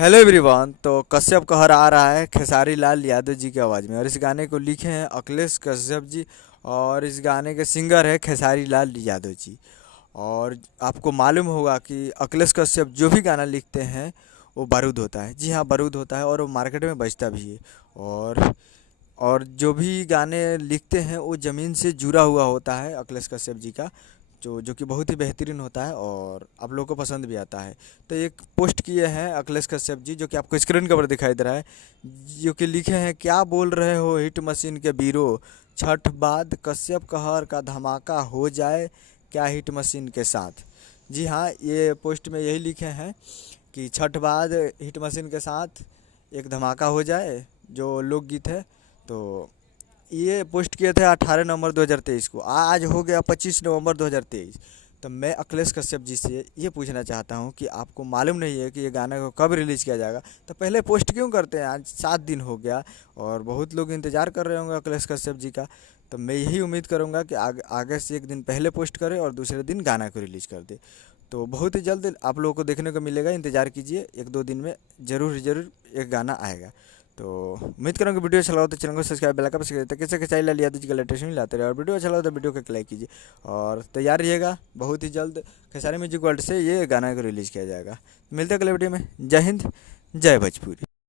Hello everyone. तो कश्यप कहर आ रहा है खेसारी लाल यादव जी की आवाज़ में, और इस गाने को लिखे हैं अखिलेश कश्यप जी। और इस गाने के सिंगर है खेसारी लाल यादव जी। और आपको मालूम होगा कि अखिलेश कश्यप जो भी गाना लिखते हैं वो बारूद होता है। जी हाँ, बारूद होता है और वो मार्केट में बजता भी है। और और जो भी गाने लिखते हैं वो ज़मीन से जुड़ा हुआ होता है अखिलेश कश्यप जी का, जो कि बहुत ही बेहतरीन होता है और आप लोगों को पसंद भी आता है। तो एक पोस्ट किए हैं अखिलेश कश्यप जी, जो कि आपको स्क्रीन कवर दिखाई दे रहा है, जो कि लिखे हैं, क्या बोल रहे हो हिट मशीन के बीरो, छठ बाद कश्यप कहर का धमाका हो जाए क्या हिट मशीन के साथ। जी हाँ, ये पोस्ट में यही लिखे हैं कि छठ बाद हिट मशीन के साथ एक धमाका हो जाए, जो लोकगीत है। तो ये पोस्ट किए थे 18 नवंबर 2023 को, आज हो गया 25 नवंबर 2023। तो मैं अखिलेश कश्यप जी से ये पूछना चाहता हूँ कि आपको मालूम नहीं है कि ये गाना को कब रिलीज़ किया जाएगा, तो पहले पोस्ट क्यों करते हैं? आज 7 दिन हो गया और बहुत लोग इंतज़ार कर रहे होंगे अखिलेश कश्यप जी का। तो मैं यही उम्मीद करूँगा कि आगे से एक दिन पहले पोस्ट करें और दूसरे दिन गाना को रिलीज़ कर दे। तो बहुत ही जल्द आप लोगों को देखने को मिलेगा, इंतज़ार कीजिए, 1-2 दिन में ज़रूर ज़रूर एक गाना आएगा। तो उम्मीद करूँगा वीडियो अच्छा लगा तो चैनल को सब्सक्राइब बेल आइकन प्रेस कैसे कैसे लाल यादव जी का लेटेस्ट नहीं लाते रहे, और वीडियो अच्छा लगा तो वीडियो को लाइक कीजिए और तैयार रहिएगा। बहुत ही जल्द खेसारी म्यूजिक वर्ल्ड से ये गाना को रिलीज़ किया जाएगा। मिलते हैं अगले वीडियो में। जय हिंद, जय भोजपुरी।